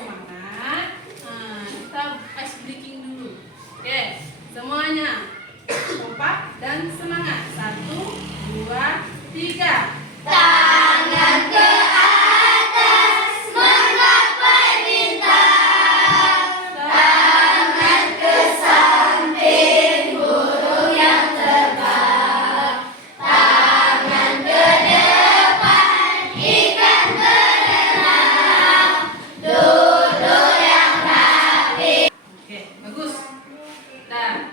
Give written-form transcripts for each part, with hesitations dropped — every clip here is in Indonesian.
semangat. Kita ice breaking dulu. Oke, semuanya kompak dan semangat. 1, 2, 3. Tangan ke atas menggapai bintang, tangan ke samping burung yang terbang, tangan ke depan ikan berenang, duduk yang rapi. Oke, bagus. Dan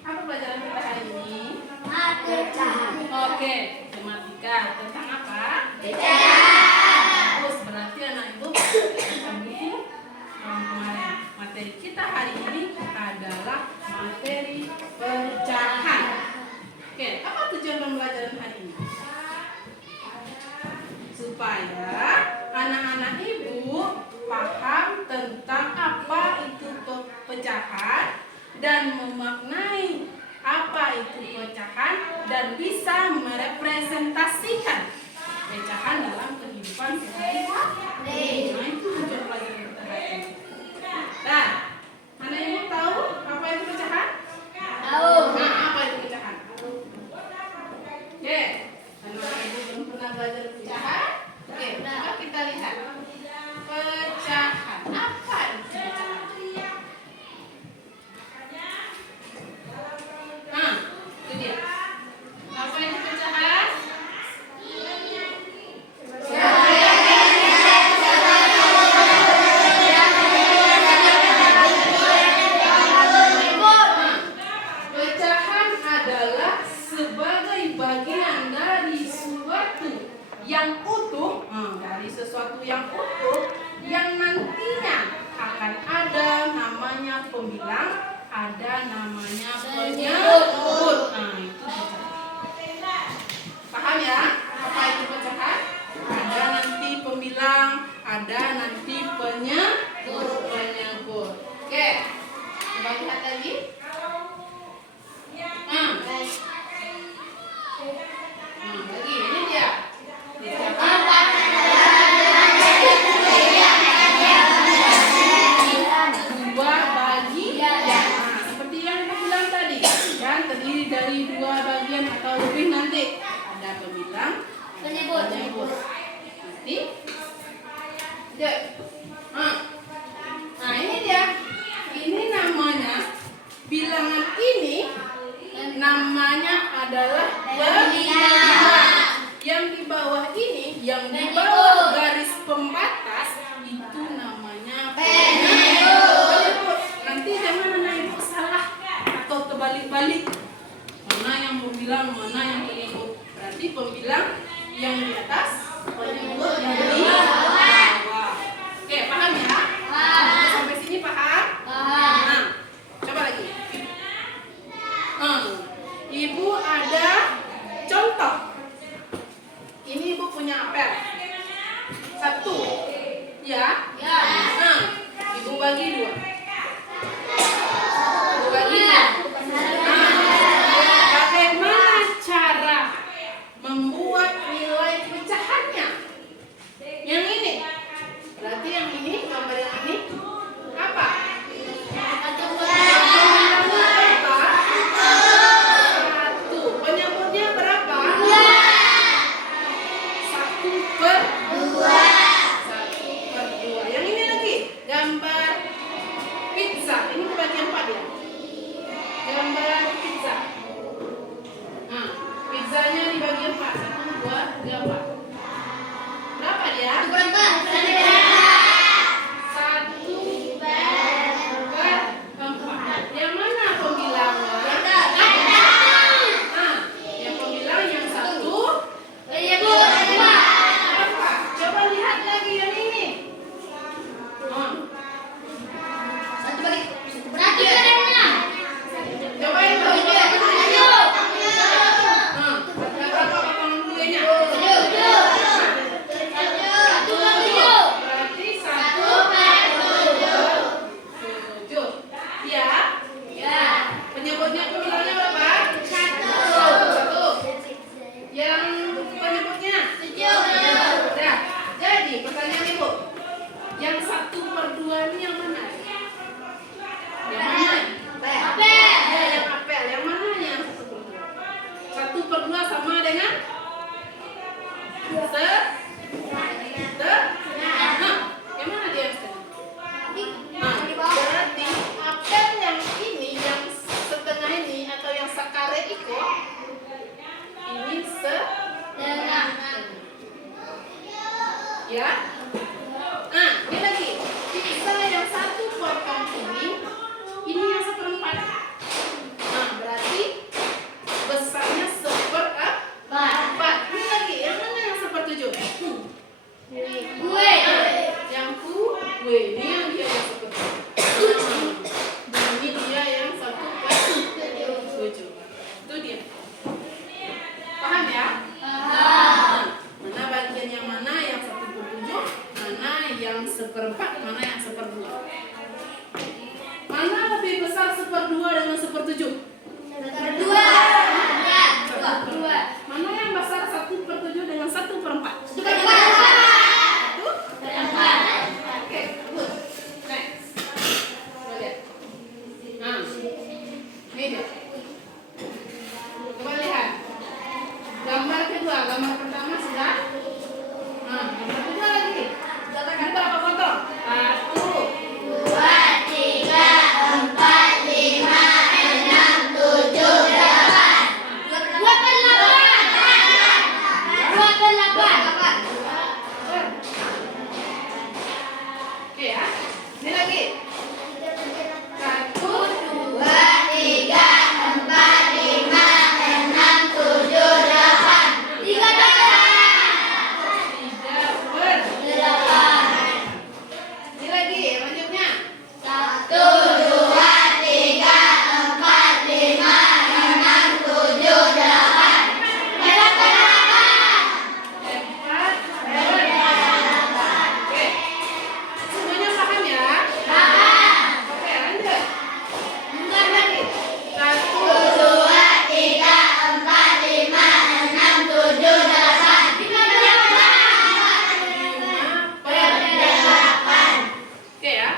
apa pelajaran kita hari ini? Matematika. Oke, matematika tentang apa? Bagus, berarti anak ibu baca buku kemarin. Materi kita hari ini adalah materi pecahan. Oke, apa tujuan pembelajaran hari ini? Supaya anak-anak ibu paham tentang apa itu pecahan dan memaknai apa itu pecahan dan bisa merepresentasikan pecahan dalam kehidupan sehari-hari. Nah, itu tujuan pelajaran kita hari ini. Nah, anak ibu tahu apa itu pecahan? Tahu. Nah, apa itu pecahan? Oke, anak ibu belum pernah belajar pecahan? Oke, maka kita lihat pecahan. Apa itu pecahan? Nah, itu dia. Apa itu pecahan? Pecahan adalah sebagai bagian dari suatu yang utuh, dari sesuatu yang utuh yang nantinya akan ada namanya pembilang, ada namanya penyebut. Nah, itu pecahan. Paham ya? Apa itu pecahan? Ada nanti pembilang, ada nanti penyebut. Oke, coba lihat lagi. Lagi ini dia. Dua bagian. Nah, seperti yang kita bilang tadi, kan terdiri dari dua bagian atau lebih nanti. Ada pembilang, Penyebut. Nanti. Dek. Nah, ini dia. Ini namanya bilangan ini namanya adalah pembilang. Yang di bawah ini, yang di bawah garis pembatas itu namanya penyebut. Nanti jangan anak ibu salah atau terbalik-balik. Mana yang pembilang, mana yang penyebut. Berarti pembilang yang di atas, penyebut yang di bawah. Oke, paham ya? Sampai sini paham? Nah, coba lagi. Ibu ada contoh. Ini ibu punya apel. 1. Ya? Nah, ibu bagi 2. Ibu bagi 2. Bagaimana cara membuat nilai pecahannya? Yang ini. Berarti yang ini, gambar yang ini apa? Penyebutnya berapa? 1/2. 1/2. Yang ini lagi gambar pizza. Ini kebagian 4 ya. Gambar pizza. Nah, pizzanya dibagi 4. 1, 2, 3, 4. Berapa dia? 1/4. Yang mana pembilangnya? Yang pembilang yang 1. Apa? Coba lihat lagi yang ini. Coba itu. Berapa potongan kuenya? dua ini yang mana? Yang mana? Apel. Ya, yang apel. Yang mana yang 1/2 sama dengan yang mana dia? Berarti apel yang ini, yang setengah ini atau yang sekare itu, ini Setengah. ya. Nah, ini lagi. Pizza yang 1 potong ini yang 1/4. Nah, berarti besarnya 1/4. Ini lagi, yang mana yang 1/7? Kue. Yang kue, ini yang dia yang 1/7. Ini dia yang 1/7. Itu dia. Paham ya? Mana bagian yang mana yang 1/7, mana yang 1/4, mana yang 1/2. Mana lebih besar 1/2 dengan 1/7? Dua. Mana yang besar 1/7 dengan 1/4? Oke, good. Next. Coba lihat. Nah, ini dia. Coba lihat. Gambar kedua, gambar pertama sudah. Nah, gambar kedua lagi. Ini berapa potong? 1, 2, 3, 4, 5, 6, 7, 8. 2/8. Oke ya. Ini lagi. 1, 2, 3, 4, 5, 6, 7, 8. 3/8. Ini lagi, lanjutnya. 1, 2, 3, 4, 5, 6, 7, 8. 4/8. Oke. Semuanya paham ya? Oke, lanjut. Ini lagi. 1, 2, 3, 4, 5, 6, 7, 8. 5/8. Oke ya.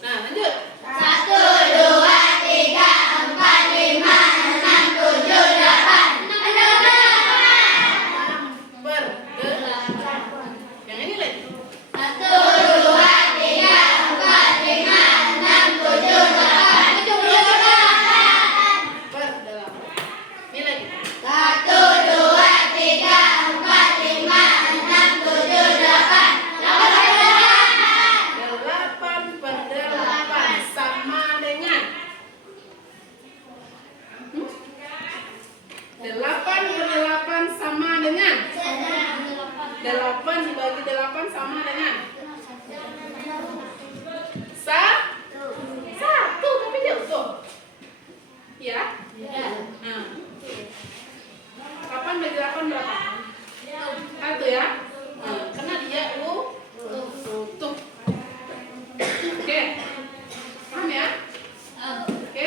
Nah, lanjut. 1, 2, 3, 4, 5, 6, 7, 8. 6/8. Yang ini lagi. 1, 2, 3, 4, 5, 6, 7, 8. 4/8. Ini lagi. 1, 2, 3, 4, 5, 6, 7, 8. 8/8 sama dengan 8/8 sama dengan 8 dibagi 8 sama dengan 1 tapi jauh. Ya. Nah. 8 bagi 8 berapa? 1 ya. Nah, karena dia utuh. Oke. Paham ya? Oke.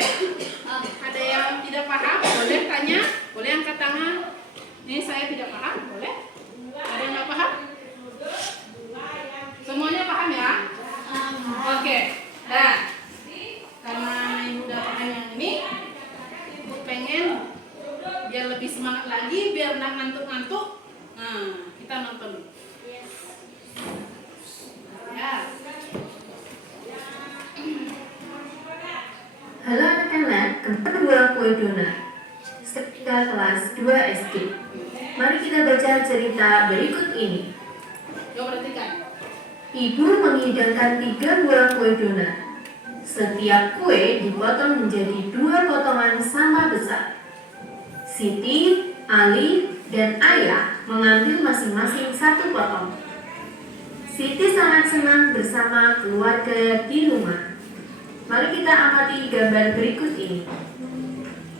Ada yang tidak paham? Boleh tanya, boleh angkat tangan. Ini saya tidak paham, boleh? Ada yang nggak paham? Semuanya paham ya? Oke. Nah, karena ibu udah paham yang ini, ibu pengen biar lebih semangat lagi, biar nggak ngantuk-ngantuk. Nah, kita nonton dulu. Ya. Halo anak-anak, kembali bulan kue donat. Kita kelas 2 SD. Mari kita baca cerita berikut ini. Coba perhatikan. Ibu menghidangkan 3 buah kue donat. Setiap kue dipotong menjadi 2 potongan sama besar. Siti, Ali, dan Ayah mengambil masing-masing 1 potong. Siti sangat senang bersama keluarga di rumah. Mari kita amati gambar berikut ini.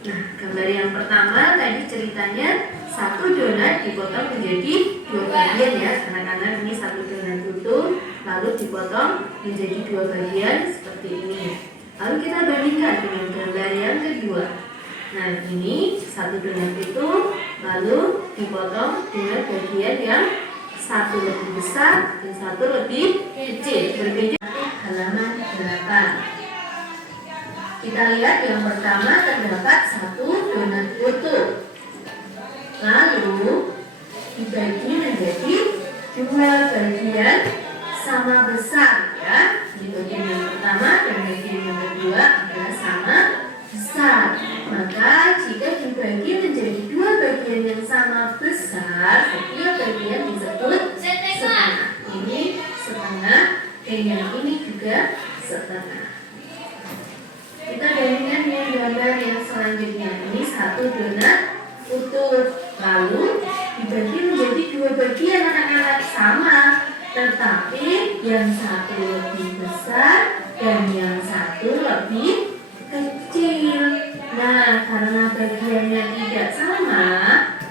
Nah, gambar yang pertama tadi ceritanya 1 donat dipotong menjadi 2 bagian ya. Anak-anak, ini 1 donat utuh lalu dipotong menjadi 2 bagian seperti ini. Lalu kita bandingkan dengan gambar yang kedua. Nah, ini 1 donat itu lalu dipotong dengan bagian yang 1 lebih besar dan 1 lebih kecil. Berbeda halaman Kita lihat yang pertama terdapat satu donat utuh. Lalu dibagi menjadi dua bagian sama besar ya. Di bagian yang pertama dan bagian yang kedua adalah sama besar. Maka jika dibagi menjadi dua bagian yang sama besar, setiap bagian disebut setengah. Ini setengah dan yang ini juga setengah. Kita bandingkan dengan gambar yang selanjutnya. Ini satu donat utuh. Lalu dibagi menjadi dua bagian anak-anak sama, tetapi yang satu lebih besar dan yang satu lebih kecil. Nah, karena bagiannya tidak sama,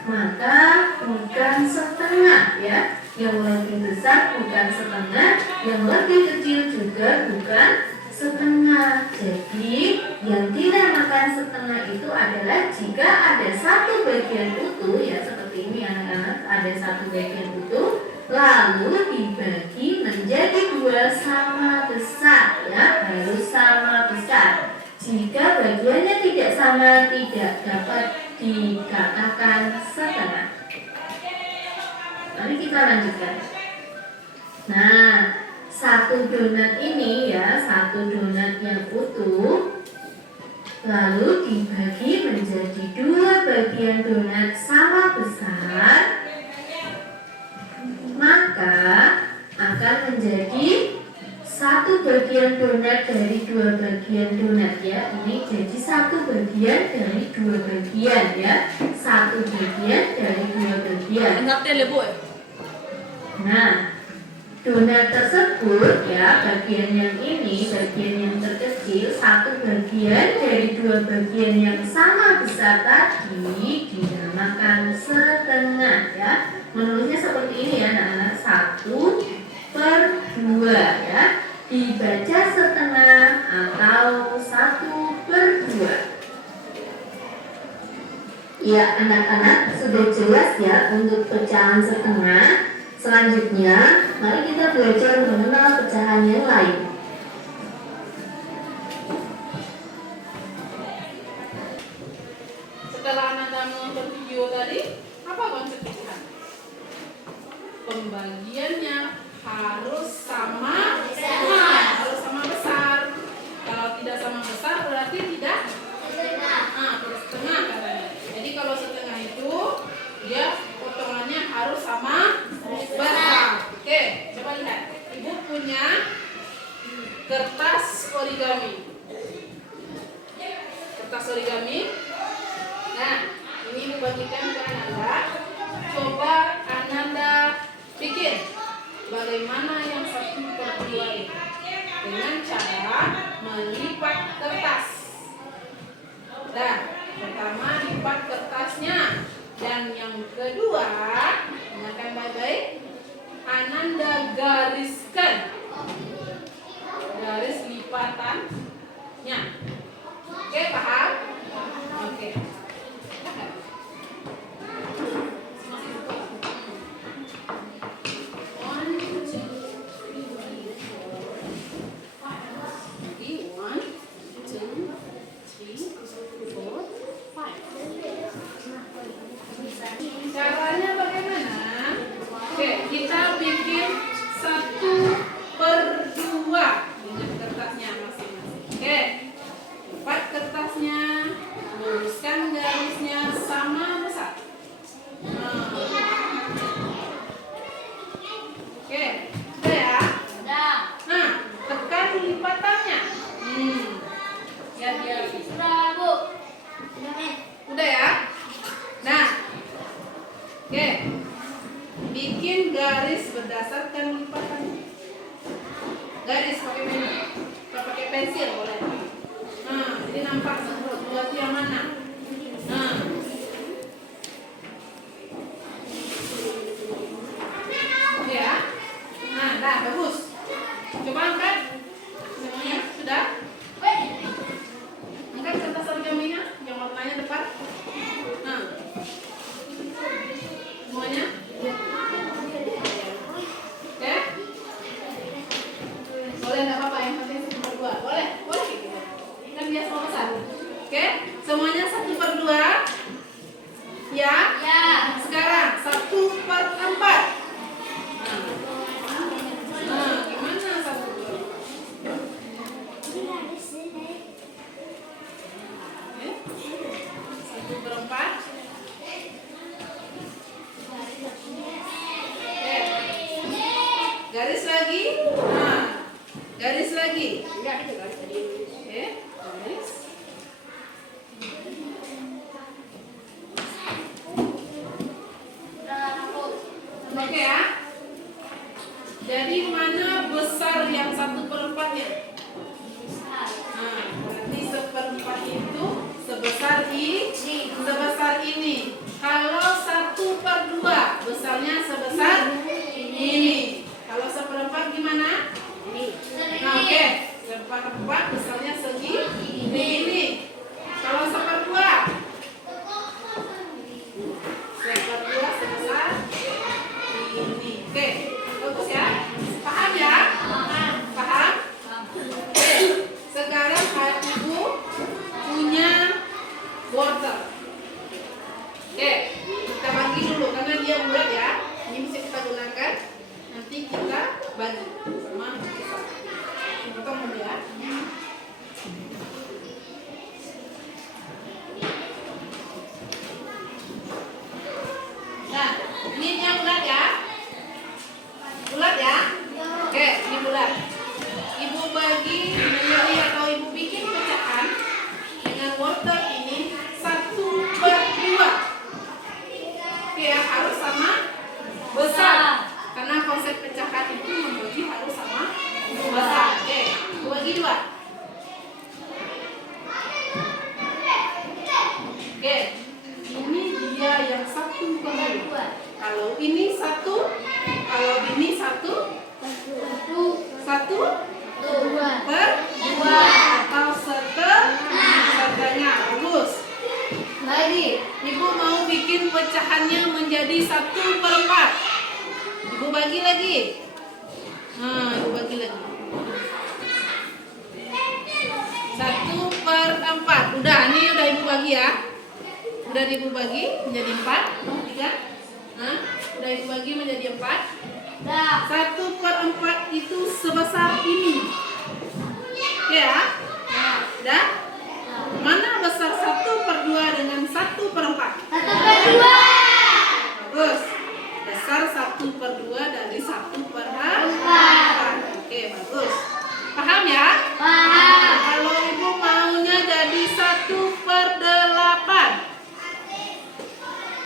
maka bukan setengah ya. Yang lebih besar bukan setengah, yang lebih kecil juga bukan setengah. Jadi yang dinamakan setengah itu adalah jika ada satu bagian utuh ya, seperti ini anak-anak, ada satu bagian utuh lalu dibagi menjadi dua sama besar ya, harus sama besar. Jika bagiannya tidak sama tidak dapat dikatakan setengah. Mari kita lanjutkan. Nah, satu donat ini ya, satu donat yang utuh lalu dibagi menjadi dua bagian donat sama besar, maka akan menjadi satu bagian donat dari dua bagian donat ya. Ini jadi satu bagian dari dua bagian ya, satu bagian dari dua bagian. Nah, donat tersebut ya, bagian yang ini, bagian yang terkecil, satu bagian dari dua bagian yang sama besar tadi dinamakan setengah ya. Menulisnya seperti ini ya anak-anak, 1/2 ya. Dibaca setengah atau 1/2. Ya anak-anak, sudah jelas ya untuk pecahan setengah. Selanjutnya, mari kita belajar mengenal pecahan yang lain. Setelah Anda menonton video tadi, apa konsep pecahan? Pembagiannya harus sama besar. Harus sama besar. Kalau tidak sama besar berarti tidak setengah katanya. Jadi kalau setengah itu dia potongannya harus sama besar. Oke, coba lihat. Ibu punya kertas origami. Kertas origami. Nah, ini ibu bagikan ke Ananda. Coba Ananda bikin bagaimana yang 1/2 itu dengan cara melipat kertas. Nah, pertama lipat kertasnya, dan yang kedua, dengarkan baik-baik, Ananda gariskan garis lipatannya. Oke, paham? Oke. Caranya bagaimana? Oke, kita bikin 1/2 dengan kertasnya masing-masing. Oke, lipat kertasnya, luruskan garisnya sama besar. Oke, sudah ya? Sudah. Nah, tekan lipatannya. Ya, Sudah, Bu. udah ya? Nah, oke, bikin garis berdasarkan lipatannya. Garis pakai pensil boleh. Nah, jadi nampak buat yang mana? Nah, ya. Nah, dah bagus. Coba angkat. Semuanya sudah? Angkat kertas origaminya yang warnanya depan. Nah, semuanya. Oke? Boleh, enggak apa-apa, yang penting 1/2. Boleh gitu. Kan dia sama besar. Oke, semuanya 1/2. Ya. Ya. Sekarang 1/4. Nah, gimana 1/4? Oke. 1/4. Oke. Garis lagi. Nah, garis lagi. Oke, garis. Oke ya. Jadi mana besar yang 1/4-nya? Nah, berarti 1/4 itu sebesar ini. Kalau 1/2 besarnya sebesar ini. Kalau 1/4 gimana? Nah, oke. 1/4 besarnya segini. Kalau 1/2 sebesar ini. Oke, bagus ya. Paham ya? Paham? Oke, sekarang Ibu punya wortel. Oke, kita bagi dulu karena dia bulat ya. Ini bisa kita gunakan. Nanti kita bagi sama kita. Potong dulu ya. Nah, ini yang bulat ya. Bulat ya? Oke, ini bulat. Ibu bagi menjadi atau ibu bikin pecahan dengan wortel ini 1/2. Oke ya, harus sama besar. Karena konsep pecahan itu membagi harus sama besar. Oke, ibu bagi 2. Oke, ini dia yang 1/2. Kalau ini 1, kalau ini 1/2 atau setengahnya. Bagus. Lagi, ibu mau bikin pecahannya menjadi 1/4. Ibu bagi lagi. Nah, ibu bagi lagi. 1/4. Udah, ini udah ibu bagi ya. Udah ibu bagi menjadi 4, 3. Nah, udah ibu bagi menjadi 4. 1/4 itu sebesar ini. Oke ya? Udah? Mana besar 1/2 dengan 1/4? 1/2. Bagus. Besar 1/2 dari 1/4. Oke, bagus. Paham ya? Paham. Kalau ibu maunya jadi 1/8.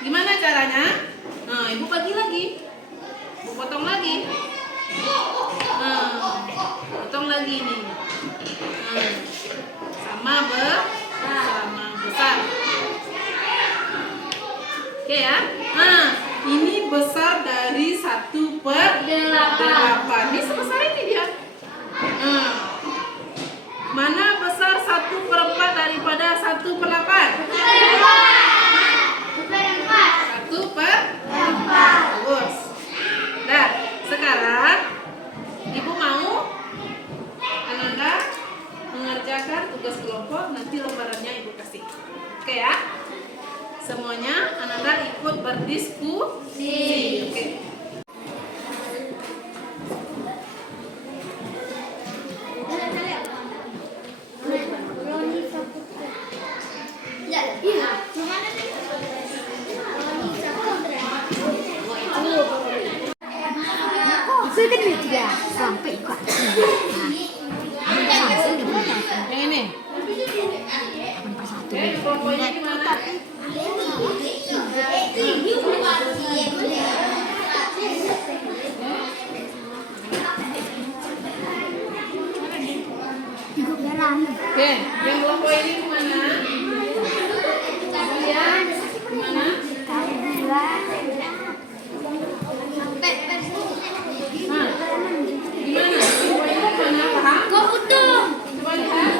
Gimana caranya? Nah, ibu bagi lagi. Ibu potong lagi. Nah, potong lagi nih. Nah, sama besar. Oke ya. Nah, ini besar dari 1/8. Ini sebesar ini dia. Nah, mana besar 1/4 daripada 1/8? 1/4. Bagus. Nah, sekarang ibu mau Ananda mengerjakan tugas kelompok, nanti lembarannya ibu kasih. Oke ya? Semuanya Ananda ikut berdiskusi. Oke. Yang ini. Oke, kelompoknya gimana? Oke, yang kelompok ini gimana? Kalian gimana? Nah, gimana? Kelompok ini gimana? Paham? Coba lihat.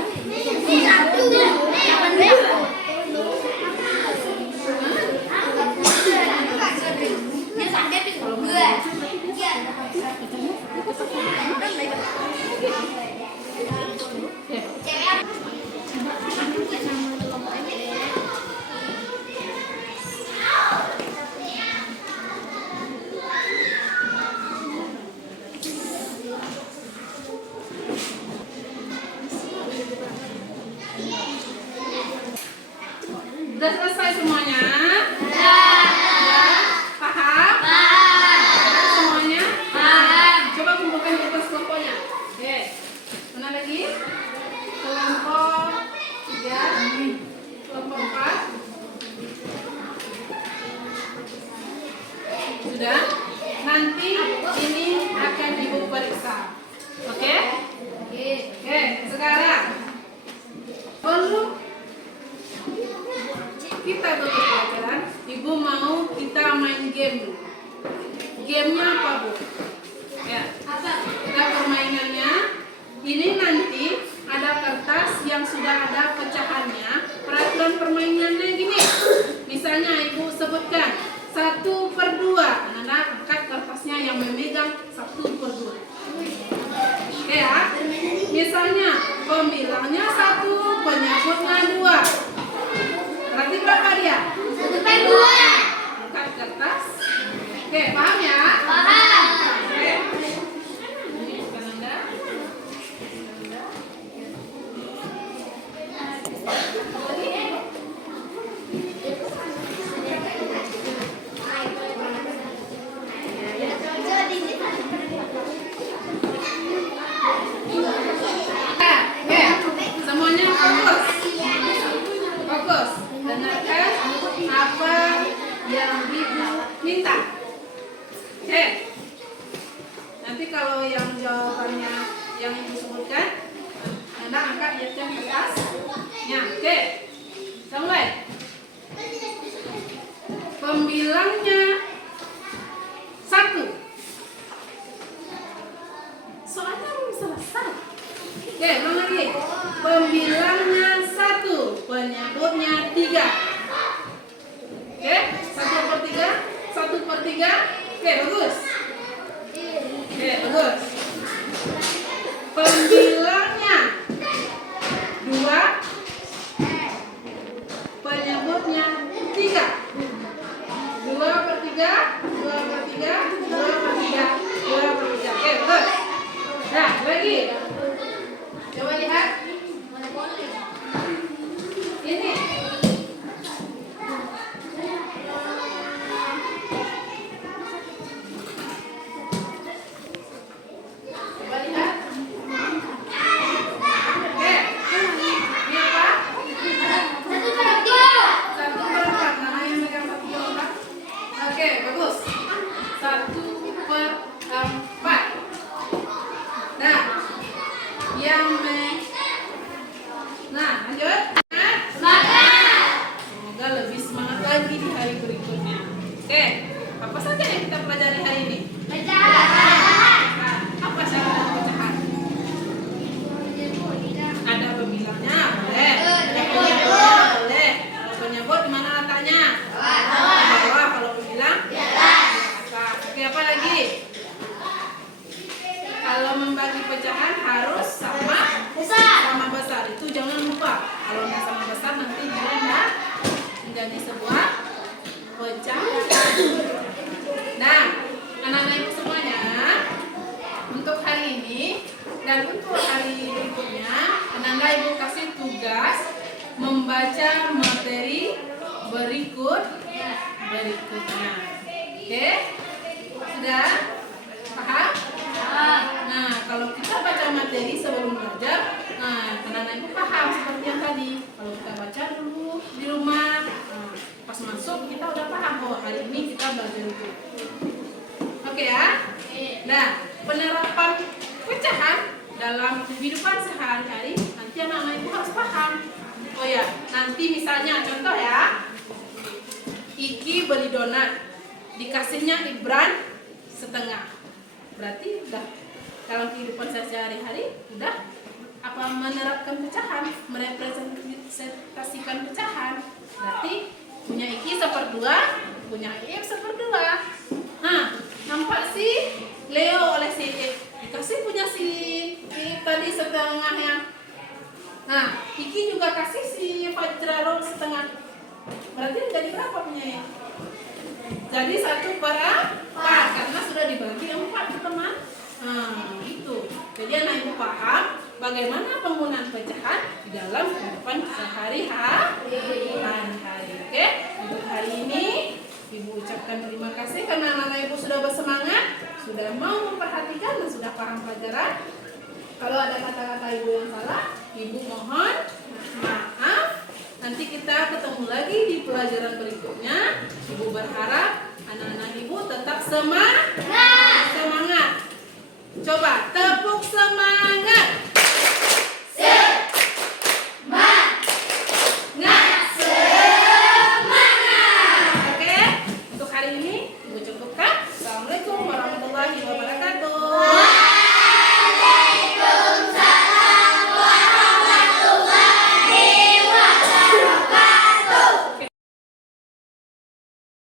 Sudah selesai semuanya? Sudah? Paham? Paham semuanya? Paham. Coba kumpulkan di atas kelompoknya. Oke. Mana lagi? Kelompok 3, kelompok 4. Sudah? Nanti ini akan Ibu periksa. Oke? Oke, sekarang belum kita tutup pelajaran, Ibu mau kita main game dulu. Gamenya apa, Bu? Ya. Kita permainannya ini nanti ada kertas yang sudah ada pecahannya. Peraturan permainannya gini. Misalnya Ibu sebutkan 1/2. Anak angkat kertasnya yang memegang 1/2. Oke ya. Misalnya pembilangnya 1, penyebutnya 2. Berarti berapa dia? 1/2. Angkat kertas. Oke, paham ya? Paham. Oke. Ini bukan Anda. Semuanya fokus. Fokus. Dengarkan apa yang Ibu minta. Oke. Nanti kalau yang jawabannya yang Ibu sebutkan, Anda angkat di atas kertasnya. Oke. Kita mulai. Pembilangnya 1. Soalnya belum selesai. Oke, ulang lagi. Pembilangnya 1, penyebutnya 3. Oke, 1/3, 1/3. Oke, bagus. Oke, bagus. Pembilangnya 2, penyebutnya 3. 2/3, 2/3, 2/3, 2/3. Oke, bagus. Nah, lagi. Coba lihat. Ini. Coba lihat. Oke. Ini apa? 1/4. Mana yang megang 1/4? Oke, bagus. 1/4. Nah, nah, lanjut. Semoga lebih semangat lagi di hari berikutnya. Oke, apa saja yang kita pelajari hari ini? Apa syarat pecahan? Ada pembilangnya, boleh. Ada penyebutnya, boleh. Kalau penyebut di mana letaknya? Bawah. Kalau pembilang? Di atas. Oke, apa lagi? Kalau membagi pecahan harus sama besar. Itu jangan lupa. Kalau nggak sama besar nanti dia menjadi sebuah pecahan. Nah, anak-anak Ibu semuanya, untuk hari ini dan untuk hari berikutnya, anak-anak Ibu kasih tugas membaca materi berikutnya. Oke? Sudah? Paham? Nah, kalau kita baca materi sebelum belajar, nah, anak-anak Ibu paham seperti yang tadi. Kalau kita baca dulu di rumah, pas masuk kita udah paham bahwa hari ini kita belajar itu. Oke ya? Nah, penerapan pecahan dalam kehidupan sehari-hari nanti anak-anak Ibu harus paham. Oh ya, nanti misalnya contoh ya, Iki beli donat, dikasihnya Ibran setengah. Berarti udah dalam kehidupan sehari-hari udah apa menerapkan pecahan, merepresentasikan pecahan. Berarti punya Iki 1/2, punya Iip 1/2. Nah, nampak si Leo oleh si Iip dikasih punya si Iip tadi setengahnya. Nah, Iki juga kasih si Fajrul setengah. Berarti jadi berapa punya Iip? Jadi 1/4 karena sudah dibagi 4 teman. Nah, itu. Jadi anak Ibu paham bagaimana penggunaan pecahan di dalam kehidupan sehari-hari. Oke, untuk hari ini Ibu ucapkan terima kasih karena anak-anak Ibu sudah bersemangat, sudah mau memperhatikan dan sudah paham pelajaran. Kalau ada kata-kata Ibu yang salah, Ibu mohon maaf. Nanti kita ketemu lagi di pelajaran berikutnya. Ibu berharap anak-anak Ibu tetap semangat. Coba tepuk semangat.